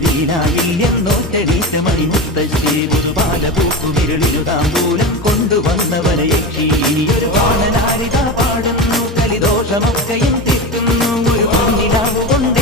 എന്നോട്ടെണീറ്റ് മണിമുത്തശ്ശി ഒരു പാലപൂക്കുമിരളിരുതാമ്പൂലം കൊണ്ടുവന്നവനെ യക്ഷി ഒരു വാണനാരിത പാടുന്നു കലിദോഷമൊക്കെയും തെറ്റുന്നു ഒരു കുഞ്ഞിനാവ് കൊണ്ട്